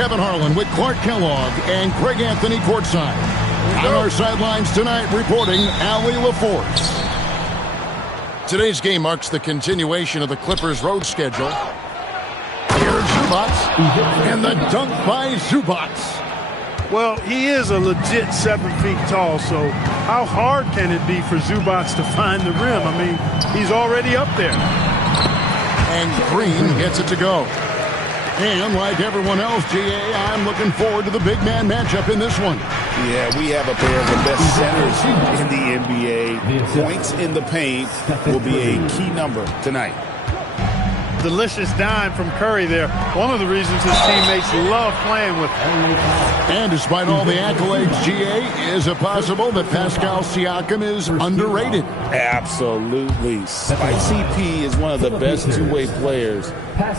Kevin Harlan with Clark Kellogg and Craig Anthony courtside. On our sidelines tonight, reporting Allie LaForce. Today's game marks the continuation of the Clippers' road schedule. Here's Zubac, and the dunk by Zubac. Well, he is a legit 7 feet tall, so how hard can it be for Zubac to find the rim? I mean, he's already up there. And Green gets it to go. And like everyone else, GA, I'm looking forward to the big man matchup in this one. Yeah, we have a pair of the best centers in the NBA. Points in the paint will be a key number tonight. Delicious dime from Curry there. One of the reasons his teammates love playing with him. And despite all the accolades, GA, is it possible that Pascal Siakam is underrated? Absolutely. Spicy P is one of the best two-way players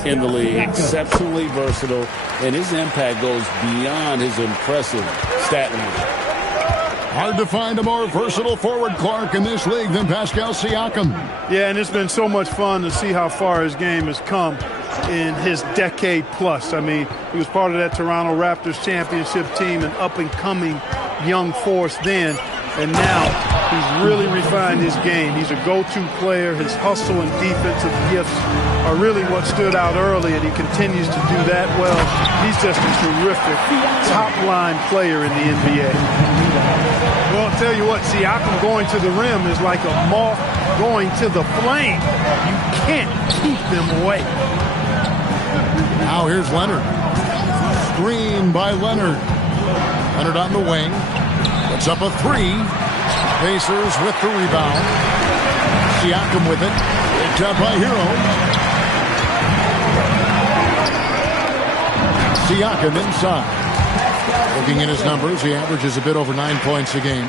in the league. Exceptionally versatile, and his impact goes beyond his impressive stat line. Hard to find a more versatile forward, Clark, in this league than Pascal Siakam. Yeah, and it's been so much fun to see how far his game has come in his decade plus. I mean, he was part of that Toronto Raptors championship team, an up-and-coming young force then, and now he's really refined his game. He's a go-to player. His hustle and defensive gifts are really what stood out early, and he continues to do that well. He's just a terrific top-line player in the NBA. Well, I'll tell you what, Siakam going to the rim is like a moth going to the flame. You can't keep them away. Now here's Leonard. Screen by Leonard. Leonard on the wing. Puts up a three. Pacers with the rebound. Siakam with it. Picked up by Hero. Siakam inside. Looking at his numbers, he averages a bit over 9 points a game.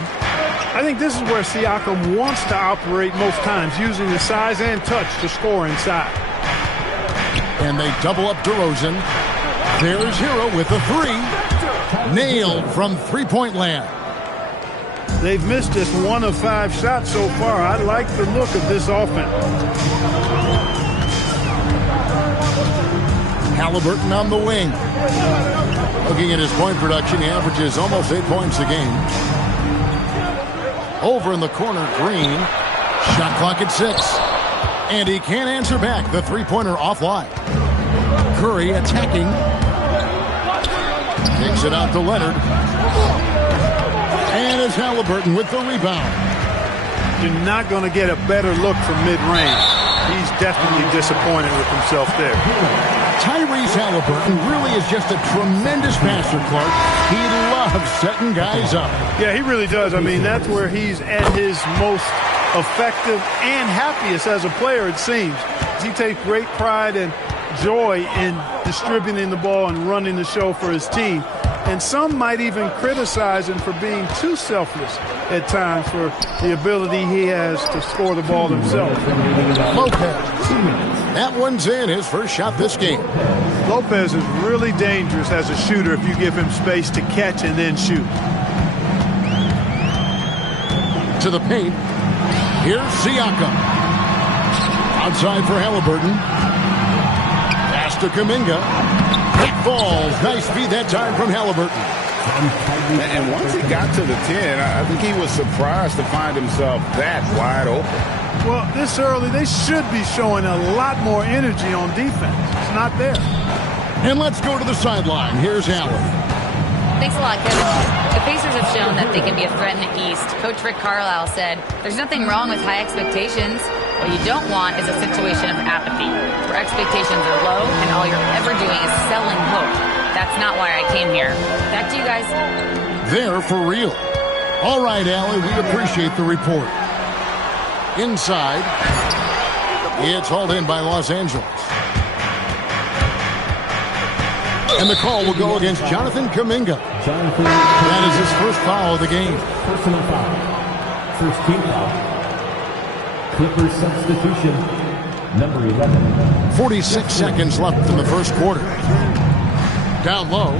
I think this is where Siakam wants to operate most times, using his size and touch to score inside. And they double up DeRozan. There's Hero with a three. Nailed from three-point land. They've missed just 1 of 5 shots so far. I like the look of this offense. Halliburton on the wing. Looking at his point production, he averages almost 8 points a game. Over in the corner, Green. Shot clock at 6. And he can't answer back. The three-pointer offline. Curry attacking. Kicks it out to Leonard. And it's Halliburton with the rebound. You're not going to get a better look from mid-range. He's definitely disappointed with himself there. Tyrese Halliburton really is just a tremendous passer, Clark. He loves setting guys up. Yeah, he really does. I mean, that's where he's at his most effective and happiest as a player, it seems. He takes great pride and joy in distributing the ball and running the show for his team. And some might even criticize him for being too selfless at times for the ability he has to score the ball himself. Lopez. That one's in, his first shot this game. Lopez is really dangerous as a shooter if you give him space to catch and then shoot. To the paint. Here's Siakam. Outside for Halliburton. Pass to Kuminga. It falls. Nice feed that time from Halliburton. And once he got to the 10, I think he was surprised to find himself that wide open. Well, this early, they should be showing a lot more energy on defense. It's not there. And let's go to the sideline. Here's Allen. Thanks a lot, Kevin. The Pacers have shown that they can be a threat in the East. Coach Rick Carlisle said, there's nothing wrong with high expectations. What you don't want is a situation of apathy, where expectations are low and all you're ever doing is selling hope. That's not why I came here. Back to you guys. They're for real. All right, Allie, we appreciate the report. Inside, it's hauled in by Los Angeles. And the call will go against Jonathan Kuminga. That is his first foul of the game. Personal foul. First team foul. Clippers substitution, number 11. 46 seconds left in the first quarter. Down low.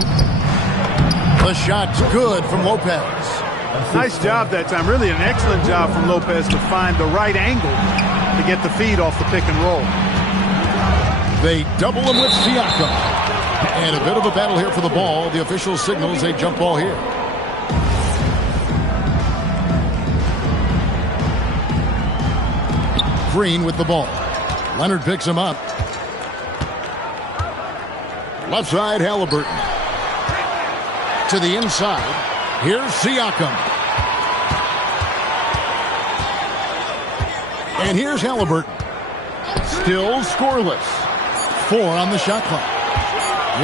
The shot's good from Lopez. Nice job that time. Really an excellent job from Lopez to find the right angle to get the feed off the pick and roll. They double him with Siakam. And a bit of a battle here for the ball. The official signals a jump ball here. Green with the ball. Leonard picks him up. Left side, Halliburton. To the inside. Here's Siakam. And here's Halliburton. Still scoreless. 4 on the shot clock.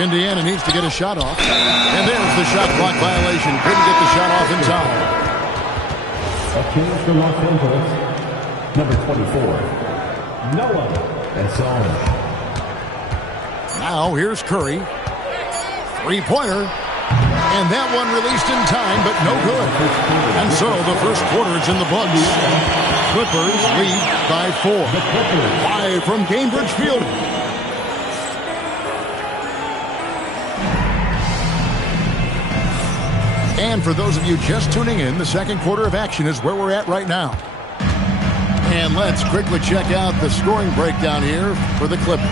Indiana needs to get a shot off. And there's the shot clock violation. Couldn't get the shot off in time. A change for Los Angeles. Number 24, Noah Hassan. Now here's Curry. Three-pointer. And that one released in time, but no good. And so the first quarter is in the books. Clippers lead by 4. Live from Gainbridge Field. And for those of you just tuning in, the second quarter of action is where we're at right now. And let's quickly check out the scoring breakdown here for the Clippers.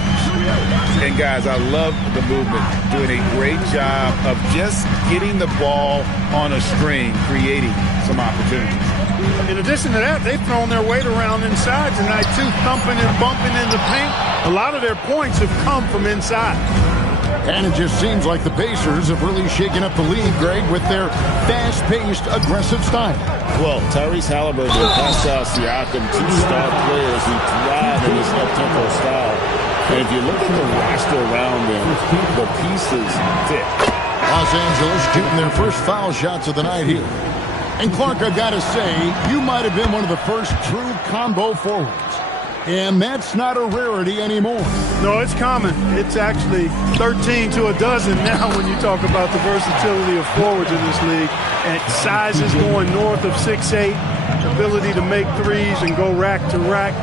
And guys, I love the movement. Doing a great job of just getting the ball on a string, creating some opportunities. In addition to that, they've thrown their weight around inside tonight, too, thumping and bumping in the paint. A lot of their points have come from inside. And it just seems like the Pacers have really shaken up the league, Greg, with their fast-paced, aggressive style. Well, Tyrese Halliburton and Pascal Siakam, 2 star players who thrive in this up-tempo style. And if you look at the roster around them, the pieces fit. Los Angeles shooting their first foul shots of the night here. And Clark, I've got to say, you might have been one of the first true combo forwards. And that's not a rarity anymore. No, it's common. It's actually 13 to a dozen now when you talk about the versatility of forwards in this league. And sizes going north of 6'8", ability to make threes and go rack to rack.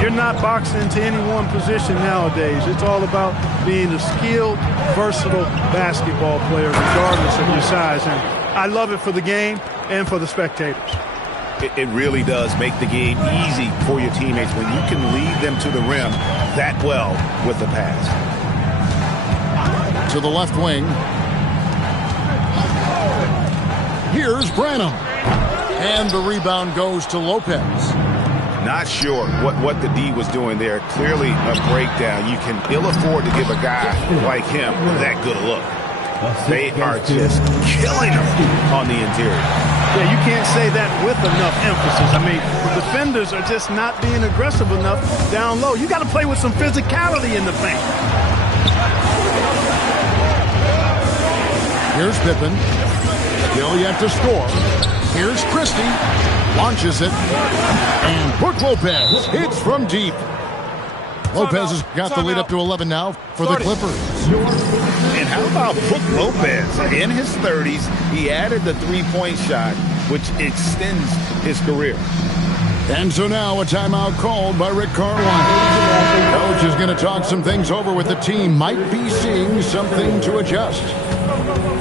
You're not boxed into any one position nowadays. It's all about being a skilled, versatile basketball player regardless of your size. And I love it for the game and for the spectators. It really does make the game easy for your teammates when you can lead them to the rim that well with the pass. To the left wing. Here's Branham. And the rebound goes to Lopez. Not sure what the D was doing there. Clearly a breakdown. You can ill afford to give a guy like him that good a look. They are just killing him on the interior. Yeah, you can't say that with enough emphasis. I mean, the defenders are just not being aggressive enough down low. You got to play with some physicality in the paint. Here's Pippen. Still yet to score. Here's Christie. Launches it. And Brook Lopez hits from deep. Lopez has got the lead up to 11 now for the Clippers. And how about Brook Lopez? In his 30s, he added the three-point shot, which extends his career. And so now a timeout called by Rick Carlisle. Coach is going to talk some things over with the team. Might be seeing something to adjust.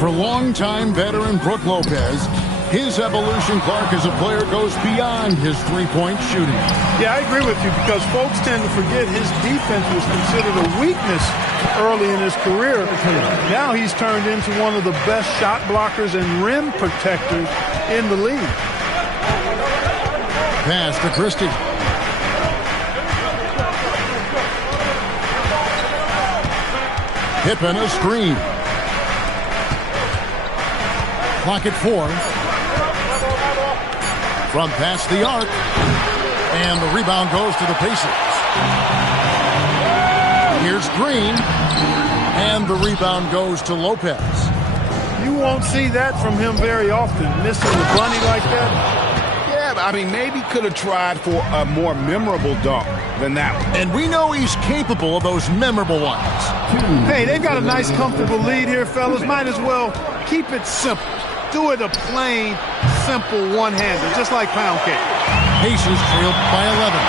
For longtime veteran Brook Lopez, his evolution, Clark, as a player goes beyond his three-point shooting. Yeah, I agree with you because folks tend to forget his defense was considered a weakness early in his career. Now he's turned into one of the best shot blockers and rim protectors in the league. Pass to Christie. Pippen a screen. Clock at 4. From past the arc. And the rebound goes to the Pacers. Here's Green. And the rebound goes to Lopez. You won't see that from him very often, missing the bunny like that. Yeah, I mean, maybe could have tried for a more memorable dunk than that one. And we know he's capable of those memorable ones. Hey, they've got a nice, comfortable lead here, fellas. Might as well keep it simple. Do it a plain, simple one-hander, just like pound cake. Pacers trailed by 11.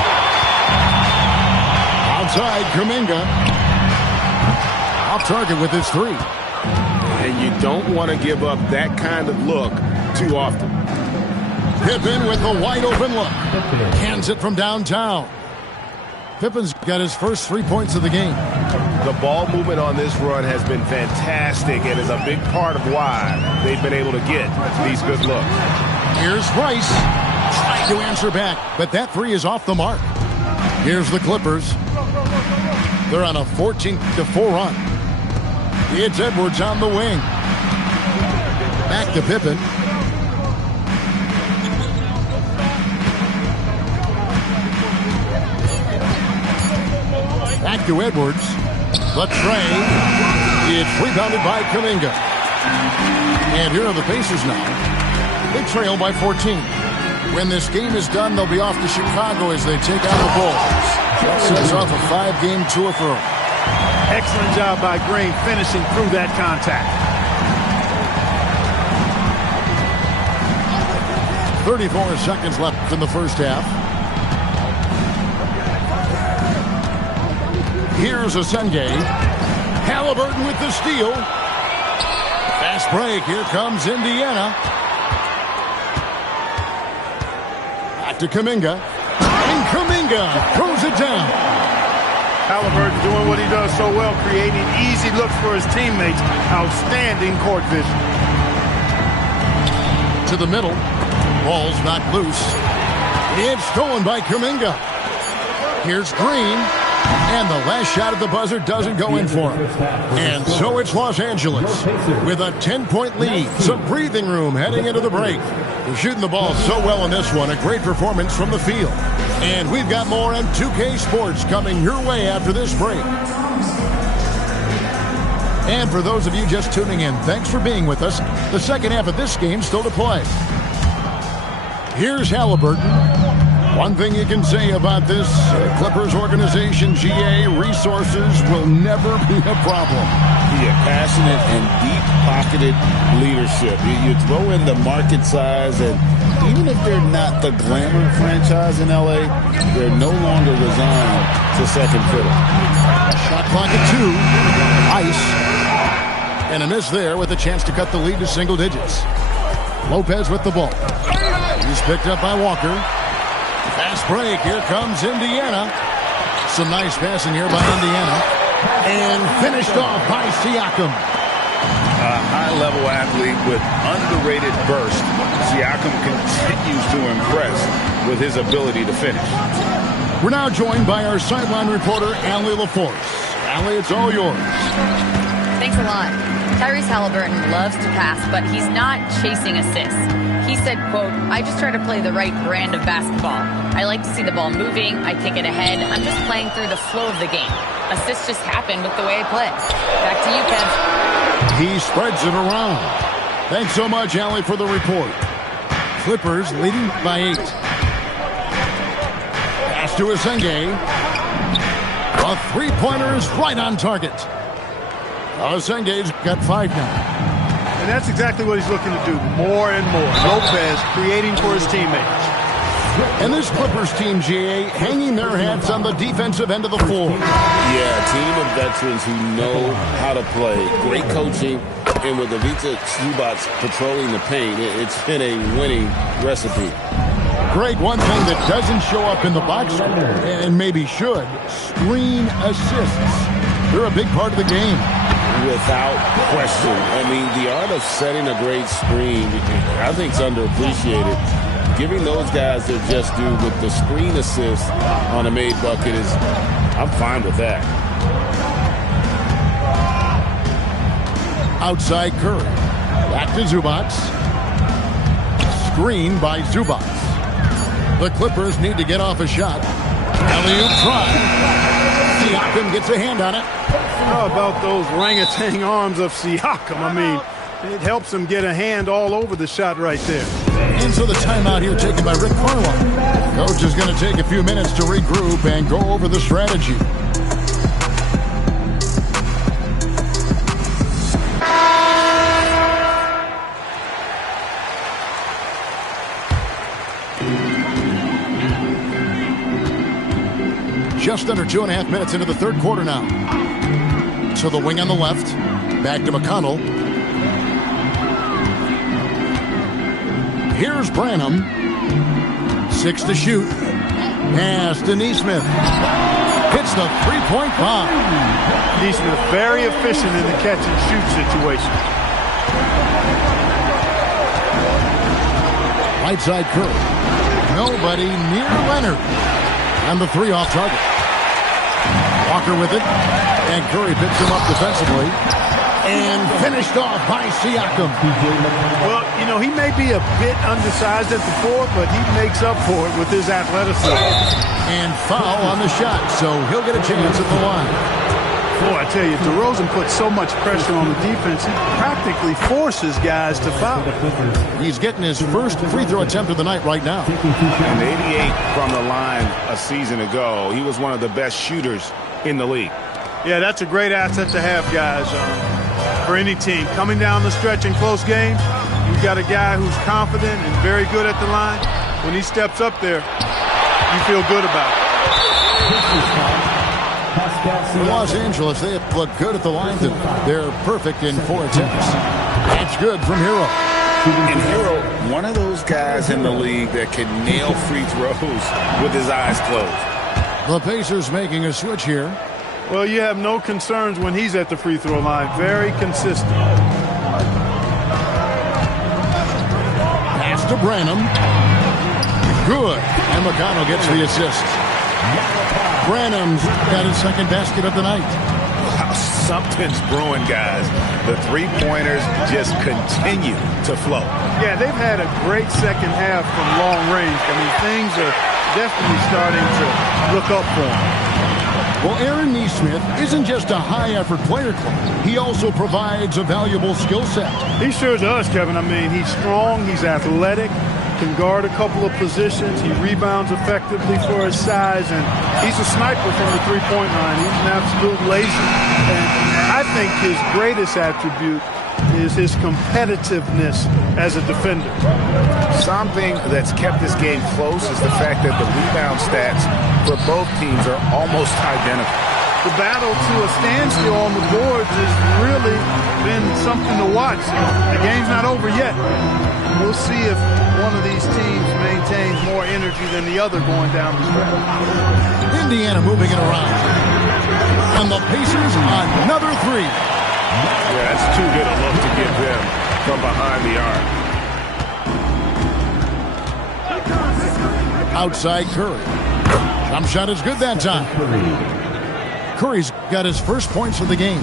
Outside, Kuminga. Off target with his 3. And you don't want to give up that kind of look too often. Pippen with the wide-open look. Cans it from downtown. Pippen's got his first 3 points of the game. The ball movement on this run has been fantastic and is a big part of why they've been able to get these good looks. Here's Rice trying to answer back, but that three is off the mark. Here's the Clippers. They're on a 14-4 run. It's Edwards on the wing. Back to Pippen. Back to Edwards. The tray. It's rebounded by Kuminga. And here are the Pacers now. They trail by 14. When this game is done, they'll be off to Chicago as they take on the Bulls. That sets off a 5-game tour for them. Excellent job by Green finishing through that contact. 34 seconds left in the first half. Here's Asenge. Halliburton with the steal. Fast break. Here comes Indiana. Back to Kuminga. And Kuminga throws it down. Halliburton doing what he does so well, creating easy looks for his teammates. Outstanding court vision. To the middle. Ball's knocked loose. It's stolen by Kuminga. Here's Green. And the last shot at the buzzer doesn't go in for him. And so it's Los Angeles with a 10-point lead. Some breathing room heading into the break. They're shooting the ball so well in this one. A great performance from the field. And we've got more on 2K Sports coming your way after this break. And for those of you just tuning in, thanks for being with us. The second half of this game still to play. Here's Halliburton. One thing you can say about this Clippers organization, GA, resources will never be a problem. Yeah, passionate and deep-pocketed leadership. You throw in the market size, and even if they're not the glamour franchise in L.A., they're no longer resigned to second fiddle. Shot clock at 2. Ice. And a miss there with a chance to cut the lead to single digits. Lopez with the ball. He's picked up by Walker. Fast break. Here comes Indiana. Some nice passing here by Indiana. And finished off by Siakam. A high-level athlete with underrated burst. Siakam continues to impress with his ability to finish. We're now joined by our sideline reporter, Allie LaForce. Allie, it's all yours. Thanks a lot. Tyrese Halliburton loves to pass, but he's not chasing assists. He said, quote, "I just try to play the right brand of basketball. I like to see the ball moving. I take it ahead. I'm just playing through the flow of the game. Assists just happen with the way I play." Back to you, Kev. He spreads it around. Thanks so much, Allie, for the report. Clippers leading by 8. Pass to Asenge. A three-pointer is right on target. Asenge's got 5 now. And that's exactly what he's looking to do, more and more. Lopez creating for his teammates. And this Clippers team, GA, hanging their hats on the defensive end of the floor. Yeah, a team of veterans who know how to play. Great coaching, and with Ivica Zubac patrolling the paint, it's been a winning recipe. Greg, one thing that doesn't show up in the box score, and maybe should, screen assists. They're a big part of the game. Without question. I mean, the art of setting a great screen, I think, is underappreciated. Giving those guys their just due with the screen assist on a made bucket is, I'm fine with that. Outside Curry. Back to Zubac. Screen by Zubac. The Clippers need to get off a shot. Alley-oop try. Siakam gets a hand on it. How about those orangutan arms of Siakam? I mean, it helps him get a hand all over the shot right there. And so the timeout here taken by Rick Carlisle. Coach is going to take a few minutes to regroup and go over the strategy. Just under 2.5 minutes into the third quarter now. So the wing on the left. Back to McConnell. Here's Branham. 6 to shoot. Pass to Nesmith. hits the three-point bomb. Nesmith very efficient in the catch-and-shoot situation. Right side Curry. Nobody near Leonard. And the three off target. Walker with it. And Curry picks him up defensively. And finished off by Siakam. Well, you know, he may be a bit undersized at the four, but he makes up for it with his athleticism. And foul on the shot, so he'll get a chance at the line. Boy, I tell you, DeRozan puts so much pressure on the defense, he practically forces guys to foul. He's getting his first free throw attempt of the night right now. And 88 from the line a season ago. He was one of the best shooters in the league. Yeah, that's a great asset to have, guys, for any team. Coming down the stretch in close games, you've got a guy who's confident and very good at the line. When he steps up there, you feel good about it. Los Angeles, they have looked good at the line. They're perfect in 4 attempts. That's good from Hero. And Hero, one of those guys in the league that can nail free throws with his eyes closed. The Pacers making a switch here. Well, you have no concerns when he's at the free throw line. Very consistent. Pass to Branham. Good. And McConnell gets the assist. Branham's got his second basket of the night. Wow, something's brewing, guys. The three-pointers just continue to flow. Yeah, they've had a great second half from long range. I mean, things are definitely starting to look up for him. Well, Aaron Nesmith isn't just a high-effort player club. He also provides a valuable skill set. He sure does, Kevin. I mean, he's strong, he's athletic, can guard a couple of positions, he rebounds effectively for his size, and he's a sniper from the three-point line. He's an absolute laser. And I think his greatest attribute is his competitiveness as a defender. Something that's kept this game close is the fact that the rebound stats for both teams are almost identical. The battle to a standstill on the boards has really been something to watch. The game's not over yet. We'll see if one of these teams maintains more energy than the other going down the stretch. Indiana moving it around. And the Pacers another three. Yeah, that's too good a look to give them from behind the arc. Outside Curry. Jump shot is good that time. Curry's got his first points of the game.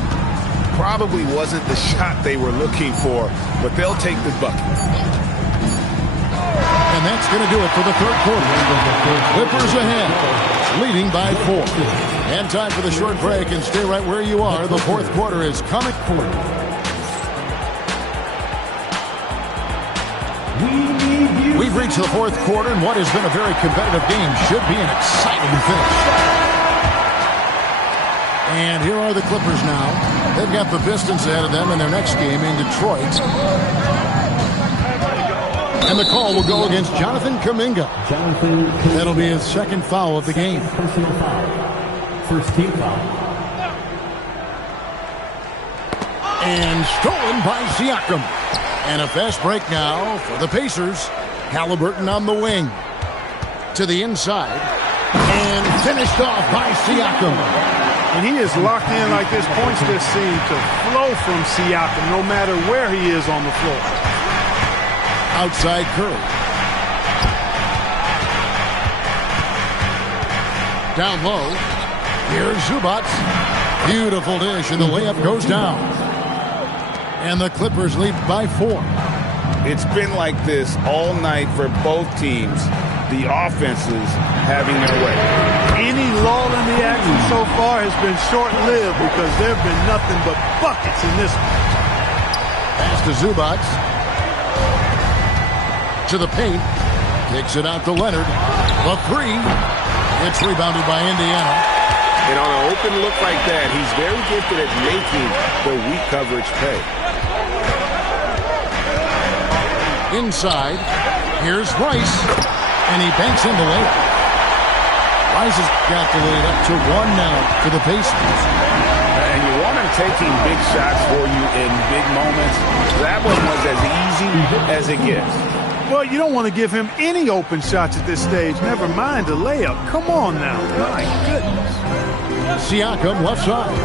Probably wasn't the shot they were looking for, but they'll take the bucket. And that's going to do it for the third quarter. Clippers ahead, leading by 4. And time for the short break, and stay right where you are. The fourth quarter is coming. We've reached the fourth quarter, and what has been a very competitive game should be an exciting finish. And here are the Clippers now. They've got the Pistons ahead of them in their next game in Detroit. And the call will go against Jonathan Kuminga. That'll be his second foul of the game. Personal foul. First team foul. And stolen by Siakam. And a fast break now for the Pacers. Halliburton on the wing. To the inside. And finished off by Siakam. When he is locked in like this, points just seem to flow from Siakam no matter where he is on the floor. Outside Curry. Down low. Here's Zubac. Beautiful dish, and the layup goes down. And the Clippers lead by 4. It's been like this all night for both teams. The offenses having their way. Any lull in the action so far has been short-lived because there have been nothing but buckets in this one. Pass to Zubac. To the paint. Kicks it out to Leonard. The three. It's rebounded by Indiana. And on an open look like that, he's very gifted at making the weak coverage pay. Inside. Here's Rice. And he banks in the layup. Rice has got the lead up to 1 now for the Pacers. And you want him taking big shots for you in big moments. That one was as easy as it gets. Well, you don't want to give him any open shots at this stage. Never mind a layup. Come on now. My goodness. Siakam left side.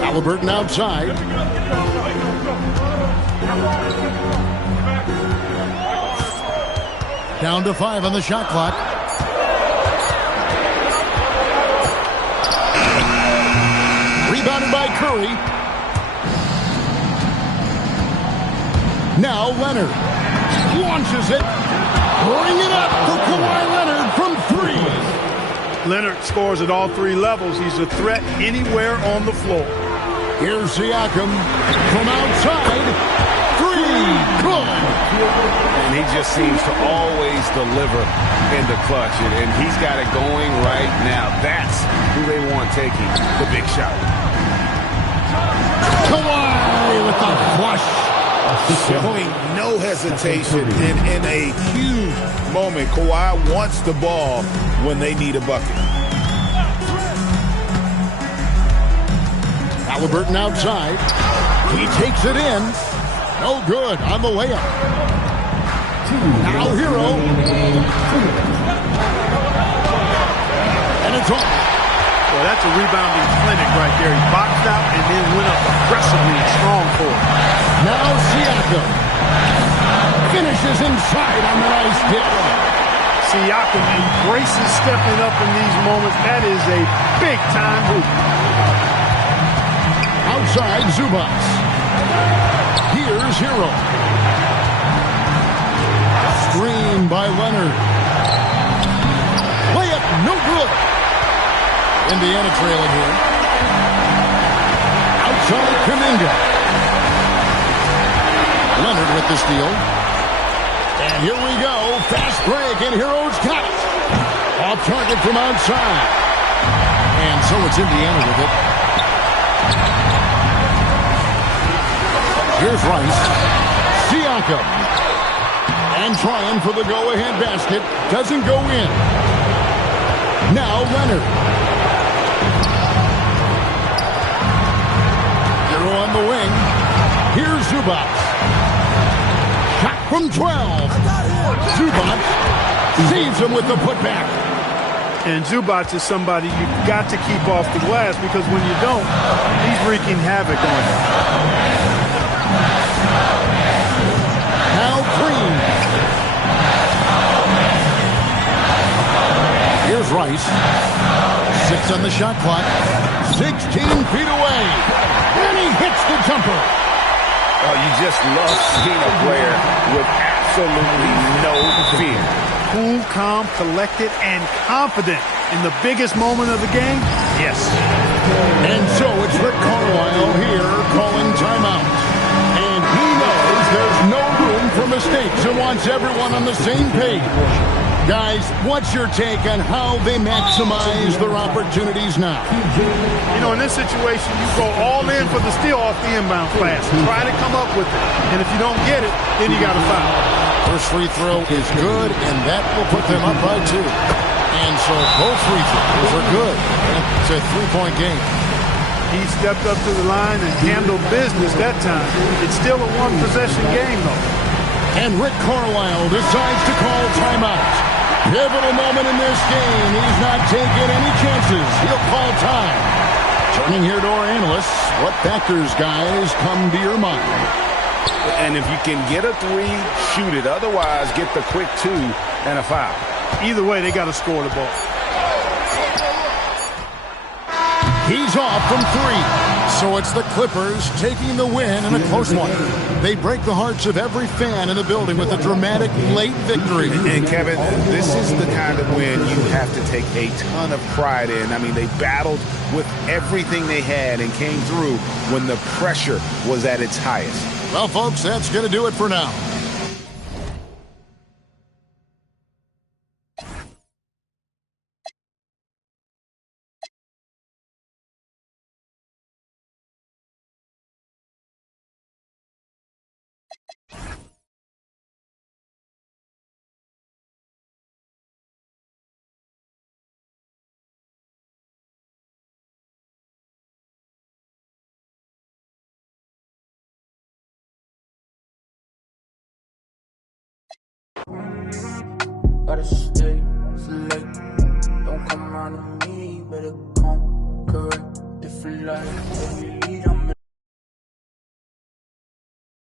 Halliburton outside. Down to 5 on the shot clock. Rebounded by Curry. Now Leonard launches it. Bring it up for Kawhi Leonard from 3. Leonard scores at all 3 levels. He's a threat anywhere on the floor. Here's Siakam from outside. 3. Good. And he just seems to always deliver in the clutch. And he's got it going right now. That's who they want taking the big shot. Kawhi with the flush. Showing no hesitation and in a huge moment. Kawhi wants the ball when they need a bucket. Halliburton outside. He takes it in. No good on the layup. Now Hero. And it's off. Well, that's a rebounding clinic right there. He boxed out and then went up aggressively and strong for it. Now Siakam finishes inside on the nice dip. Siakam embraces stepping up in these moments. That is a big-time hoop. Outside Zubac. Here's Hero. Screen by Leonard. Layup, no good. Indiana trailing here. Outside Kuminga. Leonard with the steal. And here we go. Fast break, and Hero's got it. Off target from outside. And so it's Indiana with it. Here's Rice. Siakam. And trying for the go-ahead basket. Doesn't go in. Now Leonard. Hero on the wing. Here's Zubac. Shot from 12. Zubac saves him with the putback. And Zubac is somebody you've got to keep off the glass because when you don't, he's wreaking havoc on you. Now Green. Here's Rice. 6 on the shot clock. 16 feet away. And he hits the jumper. Oh, you just love seeing a player with absolutely no fear. Cool, calm, collected, and confident in the biggest moment of the game? Yes. And so it's Rick Carlisle here calling timeout. And he knows there's no room for mistakes and wants everyone on the same page. Guys, what's your take on how they maximize their opportunities now? You know, in this situation, you go all in for the steal off the inbound pass. Try to come up with it. And if you don't get it, then you got to foul. First free throw is good, and that will put them up by 2. And so both free throws are good. It's a 3-point game. He stepped up to the line and handled business that time. It's still a one-possession game, though. And Rick Carlisle decides to call timeout. Pivotal moment in this game. He's not taking any chances. He'll call time. Turning here to our analysts, what factors, guys, come to your mind? And if you can get a 3, shoot it. Otherwise, get the quick 2 and a foul. Either way, they got to score the ball. He's off from 3. So it's the Clippers taking the win in a close one. They break the hearts of every fan in the building with a dramatic late victory. And Kevin, this is the kind of win you have to take a ton of pride in. I mean, they battled with everything they had and came through when the pressure was at its highest. Well, folks, that's going to do it for now. Gotta stay, select, don't come around to me, better come correct. Different life, every lead I'm in.